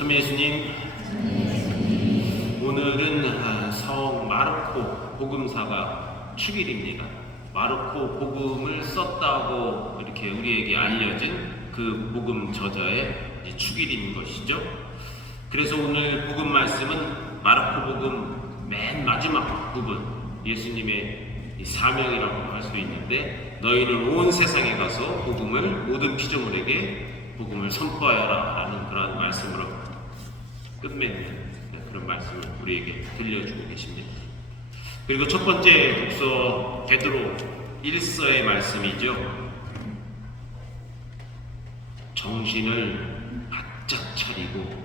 참 예수님, 오늘은 성 마르코 복음사가 축일입니다. 마르코 복음을 썼다고 이렇게 우리에게 알려진 그 복음 저자의 축일인 것이죠. 그래서 오늘 복음 말씀은 마르코 복음 맨 마지막 부분, 예수님의 사명이라고 할 수 있는데, 너희는 온 세상에 가서 복음을 모든 피조물에게 복음을 선포하여라 라는 그런 말씀으로 끝맺는 그런 말씀을 우리에게 들려주고 계십니다. 그리고 첫 번째 독서 베드로 1서의 말씀이죠. 정신을 바짝 차리고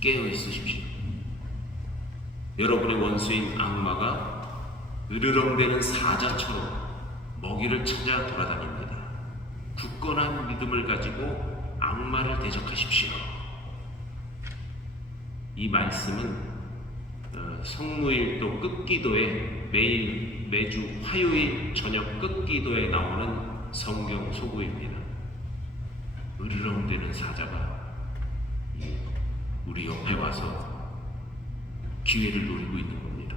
깨어 있으십시오. 여러분의 원수인 악마가 으르렁대는 사자처럼 먹이를 찾아 돌아다닙니다. 굳건한 믿음을 가지고 악마를 대적하십시오. 이 말씀은 성무일도 끝기도에 매주 화요일 저녁 끝기도에 나오는 성경 소구입니다. 으르렁대는 사자가 우리 옆에 와서 기회를 노리고 있는 겁니다.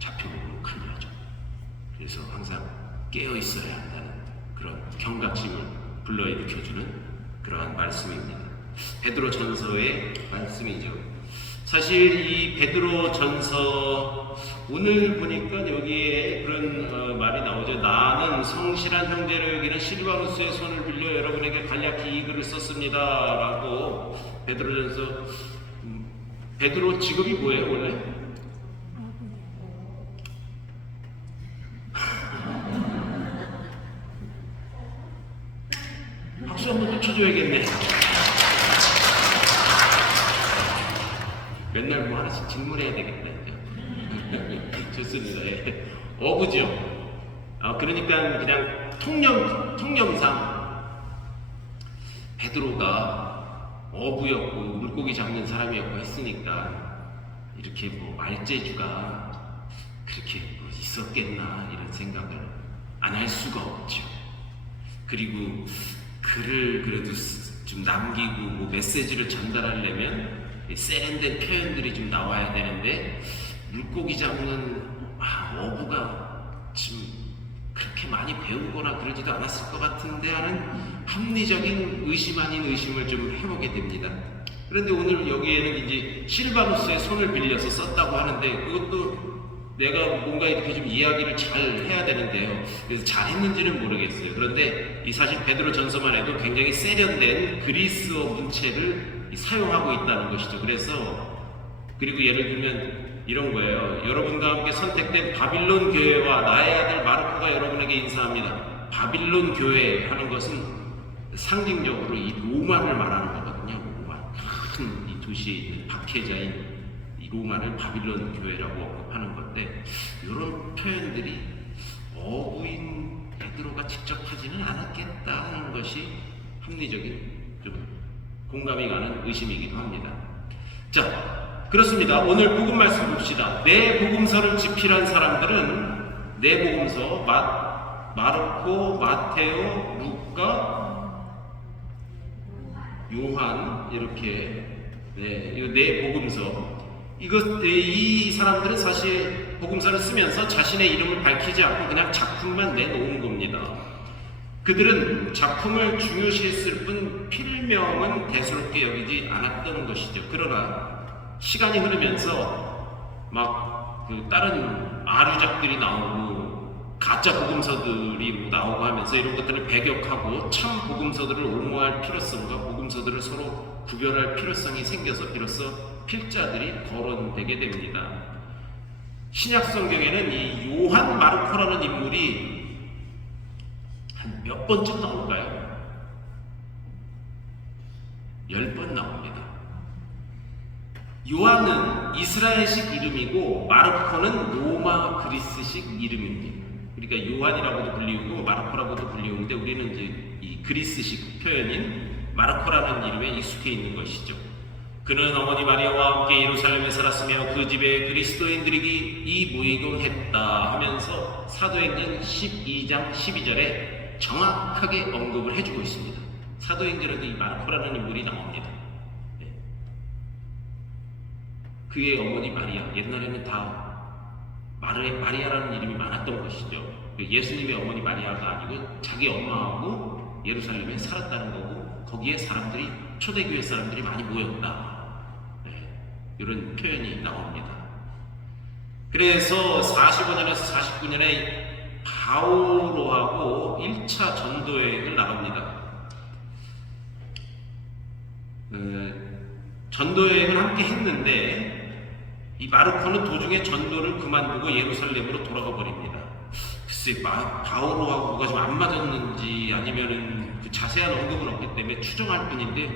잡혀먹으면 큰일 나죠. 그래서 항상 깨어 있어야 한다는 그런 경각심을 불러일으켜주는 그러한 말씀입니다. 베드로 전서의 말씀이죠. 사실 이 베드로 전서 오늘 보니까 여기에 그런 말이 나오죠. 나는 성실한 형제를 여기는 실바누스의 손을 빌려 여러분에게 간략히 이 글을 썼습니다 라고 베드로 전서. 베드로 직업이 뭐예요 원래? 박수 한번 또 쳐줘야겠네. 맨날 뭐 하나씩 질문해야 되겠다 이제. 좋습니다. 예. 어부죠. 그러니까 그냥 통념상 베드로가 어부였고 물고기 잡는 사람이었고 했으니까 이렇게 뭐 말재주가 그렇게 뭐 있었겠나 이런 생각을 안 할 수가 없죠. 그리고 글을 그래도 좀 남기고 뭐 메시지를 전달하려면 세련된 표현들이 좀 나와야 되는데, 물고기 잡는 어부가 지금 그렇게 많이 배우거나 그러지도 않았을 것 같은데 하는 합리적인 의심 아닌 의심을 좀 해보게 됩니다. 그런데 오늘 여기에는 이제 실바누스의 손을 빌려서 썼다고 하는데, 그것도 내가 뭔가 이렇게 좀 이야기를 잘 해야 되는데요. 그래서 잘했는지는 모르겠어요. 그런데 이 사실 베드로 전서만 해도 굉장히 세련된 그리스어 문체를 사용하고 있다는 것이죠. 그리고 예를 들면 이런 거예요. 여러분과 함께 선택된 바빌론 교회와 나의 아들 마르코가 여러분에게 인사합니다. 바빌론 교회 하는 것은 상징적으로 이 로마를 말하는 거거든요. 로마, 큰 이 도시에 있는 박해자인 이 로마를 바빌론 교회라고 언급하는 건데, 이런 표현들이 어부인 베드로가 직접 하지는 않았겠다 하는 것이 합리적인 좀 공감이 가는 의심이기도 합니다. 자, 그렇습니다. 오늘 복음 말씀 봅시다. 내 복음서를 집필한 사람들은 내 복음서 마르코, 마테오, 루카, 요한 이렇게 네 복음서. 이 사람들은 사실 복음서를 쓰면서 자신의 이름을 밝히지 않고 그냥 작품만 내놓은 겁니다. 그들은 작품을 중요시했을 뿐 필명은 대수롭게 여기지 않았던 것이죠. 그러나 시간이 흐르면서 막 다른 아류작들이 나오고 가짜 복음서들이 나오고 하면서 이런 것들을 배격하고 참 복음서들을 옹호할 필요성과 복음서들을 서로 구별할 필요성이 생겨서 비로소 필자들이 거론되게 됩니다. 신약 성경에는 이 요한 마르코라는 인물이 한 몇 번쯤 나올까요? 10번 나옵니다. 요한은 이스라엘식 이름이고 마르코는 로마 그리스식 이름입니다. 그러니까 요한이라고도 불리우고 마르코라고도 불리우는데 우리는 이제 이 그리스식 표현인 마르코라는 이름에 익숙해 있는 것이죠. 그는 어머니 마리아와 함께 예루살렘에 살았으며 그 집에 그리스도인들이 모이곤 했다 하면서 사도행전 12장 12절에 정확하게 언급을 해주고 있습니다. 사도행전에도 이 마르코라는 인물이 나옵니다. 네. 그의 어머니 마리아, 옛날에는 다 마리아라는 이름이 많았던 것이죠. 예수님의 어머니 마리아가 아니고 자기 엄마하고 예루살렘에 살았다는 거고, 거기에 사람들이, 초대교회 사람들이 많이 모였다. 네. 이런 표현이 나옵니다. 그래서 45년에서 49년에 바오로하고 1차 전도여행을 나갑니다. 전도여행을 함께 했는데 이 마르코는 도중에 전도를 그만두고 예루살렘으로 돌아가 버립니다. 글쎄, 바오로하고 뭐가 좀 안 맞았는지 아니면은 그 자세한 언급은 없기 때문에 추정할 뿐인데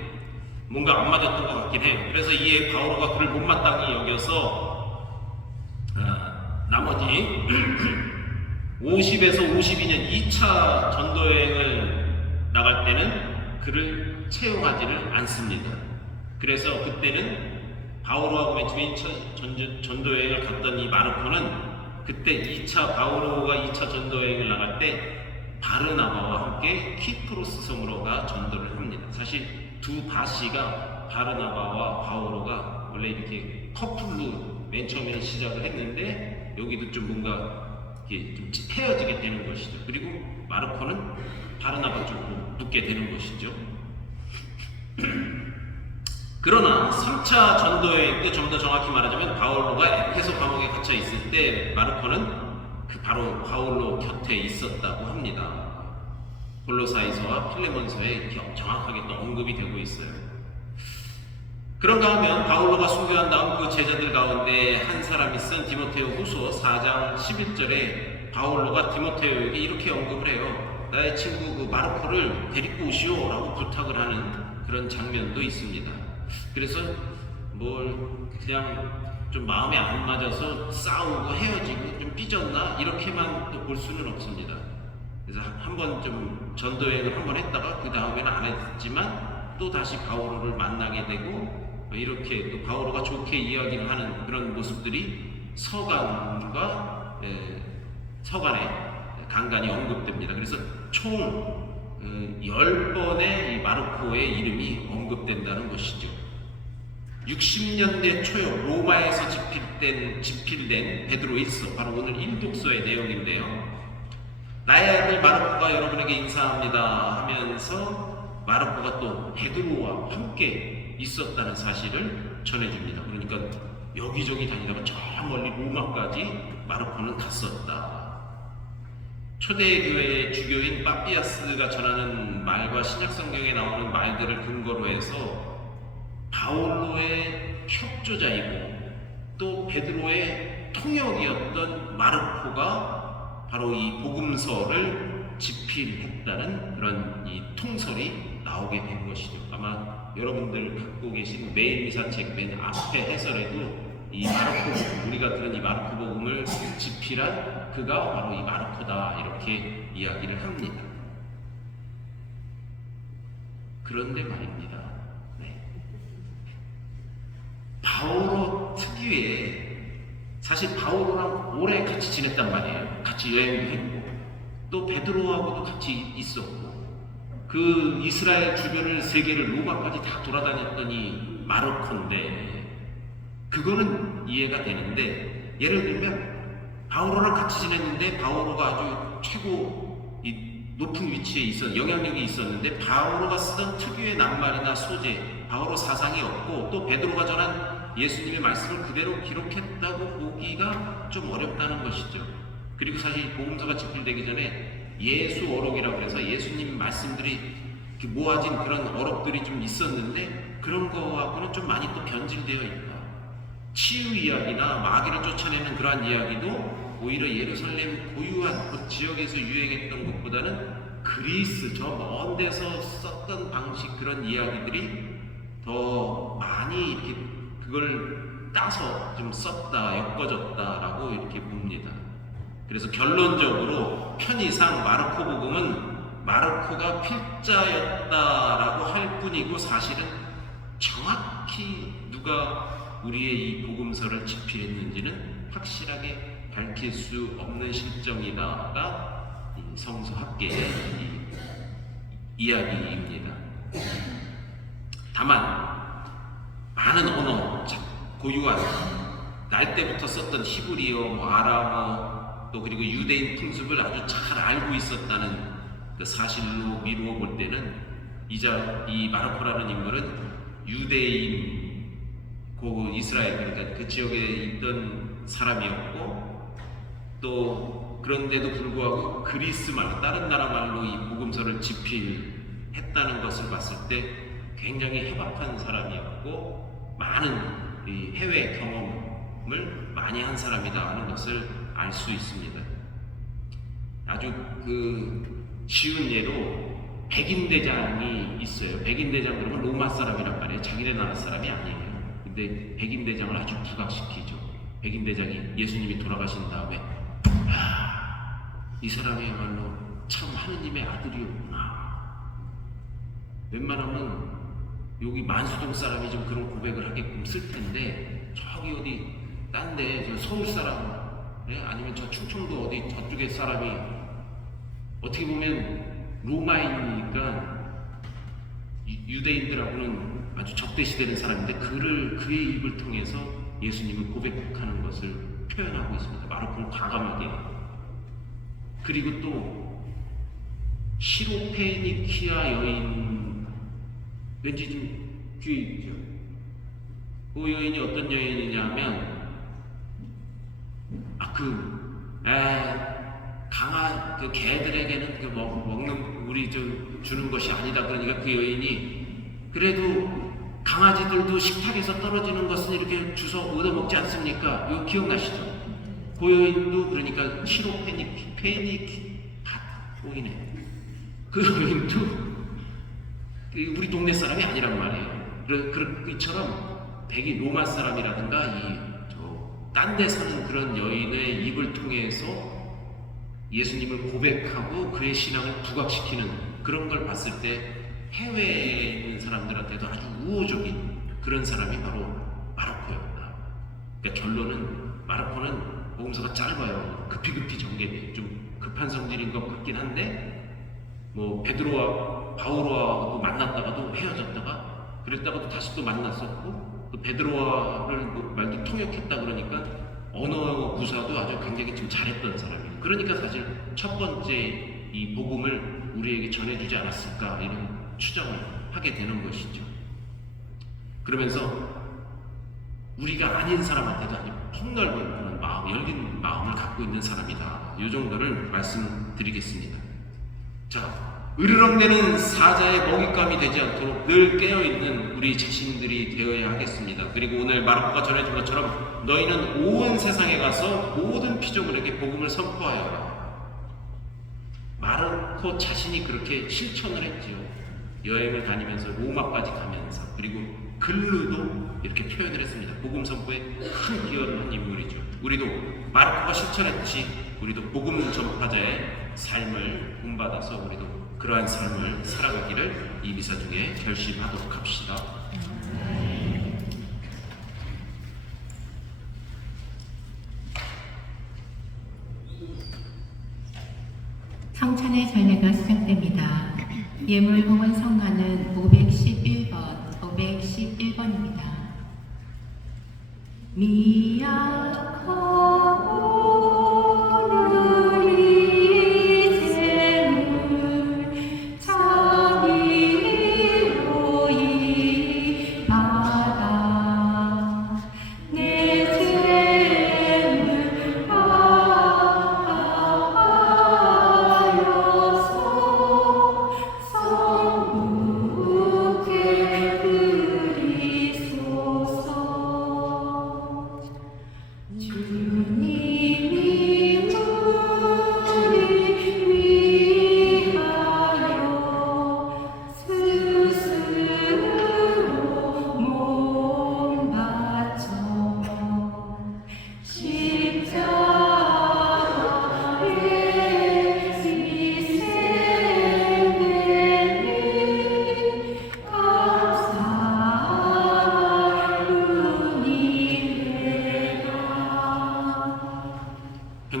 뭔가 안 맞았던 것 같긴 해요. 그래서 이에 바오로가 그를 못마땅히 여겨서 나머지 50에서 52년 2차 전도여행을 나갈 때는 그를 채용하지를 않습니다. 그래서 그때는 바오로하고 맨 처음에 2차 전도여행을 갔던 이 마르코는 그때 2차 바오로가 2차 전도여행을 나갈 때 바르나바와 함께 키프로스 성으로 가 전도를 합니다. 사실 두 바시가 바르나바와 바오로가 원래 이렇게 커플로 맨 처음에 시작을 했는데 여기도 좀 뭔가 이렇게 좀 헤어지게 되는 것이죠. 그리고 마르코는 바르나바 쪽으로 붙게 되는 것이죠. 그러나 3차 전도여행 때 좀 더 정확히 말하자면 바울로가 에페소 감옥에 갇혀 있을 때 마르코는 그 바로 바울로 곁에 있었다고 합니다. 골로사이서와 필레몬서에 정확하게 또 언급이 되고 있어요. 그런가 하면 바울로가 순교한 다음 그 제자들 가운데 한 사람이 쓴 디모데오 후서 4장 11절에 바울로가 디모데오에게 이렇게 언급을 해요. 나의 친구 그 마르코를 데리고 오시오 라고 부탁을 하는 그런 장면도 있습니다. 그래서 그냥 좀 마음에 안 맞아서 싸우고 헤어지고 좀 삐졌나 이렇게만 또 볼 수는 없습니다. 그래서 한번 좀 전도여행을 한번 했다가 그 다음에는 안 했지만 또 다시 바오로를 만나게 되고 이렇게 또 바오로가 좋게 이야기를 하는 그런 모습들이 서간의 간간히 언급됩니다. 그래서 총 10번의 이 마르코의 이름이 언급된다는 것이죠. 60년대 초요 로마에서 집필된 베드로 1서, 바로 오늘 1독서의 내용인데요. 나의 아들 마르코가 여러분에게 인사합니다 하면서 마르코가 또 베드로와 함께 있었다는 사실을 전해줍니다. 그러니까 여기저기 다니다가 저 멀리 로마까지 마르코는 갔었다. 초대교회의 주교인 빠피아스가 전하는 말과 신약성경에 나오는 말들을 근거로 해서 바울로의 협조자이고 또 베드로의 통역이었던 마르코가 바로 이 복음서를 집필했다는 그런 이 통설이 나오게 된 것이죠. 아마 여러분들 갖고 계신 매일 미사책 맨 앞에 해설에도 이 마르코 복음, 우리가 들은 이 마르코 복음을 집필한 그가 바로 이 마르코다 이렇게 이야기를 합니다. 그런데 말입니다. 바오로 특유의, 사실 바오로랑 오래 같이 지냈단 말이에요. 같이 여행도 했고 또 베드로하고도 같이 있었고 그 이스라엘 주변을 세계를 로마까지 다 돌아다녔던 이 마르코인데 그거는 이해가 되는데, 예를 들면 바오로랑 같이 지냈는데 바오로가 아주 최고 높은 위치에 영향력이 있었는데 바오로가 쓰던 특유의 낱말이나 소재, 바오로 사상이 없고 또 베드로가 전한 예수님의 말씀을 그대로 기록했다고 보기가 좀 어렵다는 것이죠. 그리고 사실 복음서가 집필되기 전에 예수 어록이라고 해서 예수님 말씀들이 모아진 그런 어록들이 좀 있었는데 그런 거하고는 좀 많이 또 변질되어 있다. 치유 이야기나 마귀를 쫓아내는 그러한 이야기도 오히려 예루살렘 고유한 그 지역에서 유행했던 것보다는 그리스 저 먼 데서 썼던 방식, 그런 이야기들이 더 많이 이렇게 그걸 따서 좀 썼다, 엮어졌다라고 이렇게 봅니다. 그래서 결론적으로 편의상 마르코 복음은 마르코가 필자였다라고 할 뿐이고 사실은 정확히 누가 우리의 이 복음서를 집필했는지는 확실하게 밝힐 수 없는 실정이다가 성서학계의 이야기입니다. 다만 많은 언어, 고유한 날 때부터 썼던 히브리어, 아람어, 또 그리고 유대인 풍습을 아주 잘 알고 있었다는 그 사실로 미루어 볼 때는 이 마르코라는 인물은 유대인, 고 이스라엘, 그러니까 그 지역에 있던 사람이었고, 또 그런데도 불구하고 그리스 말, 다른 나라 말로 이 복음서를 집필했다는 것을 봤을 때 굉장히 해박한 사람이었고, 많은 이 해외 경험을 많이 한 사람이다 하는 것을 알 수 있습니다. 아주 쉬운 예로 백인대장이 있어요. 백인대장 그러면 로마 사람이란 말이에요. 자기네 나라 사람이 아니에요. 근데 백인대장을 아주 부각시키죠. 백인대장이 예수님이 돌아가신 다음에 이 사람이야말로 참 하느님의 아들이었구나. 웬만하면 여기 만수동 사람이 좀 그런 고백을 하게끔 쓸 텐데 저기 어디 딴데 서울 사람 아니면 저 충청도 어디 저쪽에 사람이 어떻게 보면 로마인이니까 유대인들하고는 아주 적대시되는 사람인데 그의 입을 통해서 예수님을 고백하는 것을 표현하고 있습니다. 마르코는 과감하게. 그리고 또 시로페니키아 여인, 왠지 좀 귀에 있죠. 그 여인이 어떤 여인이냐면 그 개들에게는 먹는 우리 주는 것이 아니다. 그러니까 그 여인이 그래도 강아지들도 식탁에서 떨어지는 것은 이렇게 주워 얻어먹지 않습니까? 이거 기억나시죠? 그 여인도 그러니까 보이네. 그 여인도 우리 동네 사람이 아니란 말이에요. 그처럼 백인 로마 사람이라든가 딴 데 사는 그런 여인의 입을 통해서 예수님을 고백하고 그의 신앙을 부각시키는 그런 걸 봤을 때 해외에 있는 사람들한테도 아주 우호적인 그런 사람이 바로 마르코였다. 그러니까 결론은 마르코는 복음서가 짧아요. 급히 전개돼. 좀 급한 성질인 것 같긴 한데 베드로와 바울과도 만났다가도 헤어졌다가 그랬다가도 다시 또 만났었고 베드로와를 말도 통역했다 그러니까 언어 구사도 아주 굉장히 좀 잘했던 사람이에요. 그러니까 사실 첫 번째 이 복음을 우리에게 전해주지 않았을까 이런 추정을 하게 되는 것이죠. 그러면서 우리가 아닌 사람한테도 아주 폭넓은 그런 열린 마음을 갖고 있는 사람이다. 이 정도를 말씀드리겠습니다. 자, 으르렁대는 사자의 먹잇감이 되지 않도록 늘 깨어있는 우리 자신들이 되어야 하겠습니다. 그리고 오늘 마르코가 전해준 것처럼 너희는 온 세상에 가서 모든 피조물에게 복음을 선포하여라. 마르코 자신이 그렇게 실천을 했지요. 여행을 다니면서 로마까지 가면서 그리고 글로도 이렇게 표현을 했습니다. 복음 선포에 큰 기여를 한 인물이죠. 우리도 마르코가 실천했듯이 우리도 복음 전파자의 삶을 본받아서 우리도 그러한 삶을 살아가기를 이 미사 중에 결심하도록 합시다. 성찬의 전례가 시작됩니다. 예물공헌 성가는 511번입니다.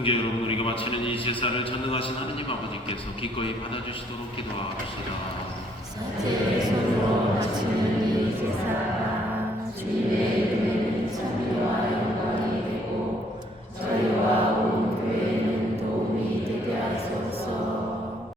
형제 여러분, 우리가 바치는 이 제사를 전능하신 하느님 아버지께서 기꺼이 받아주시도록 기도합시다. 사드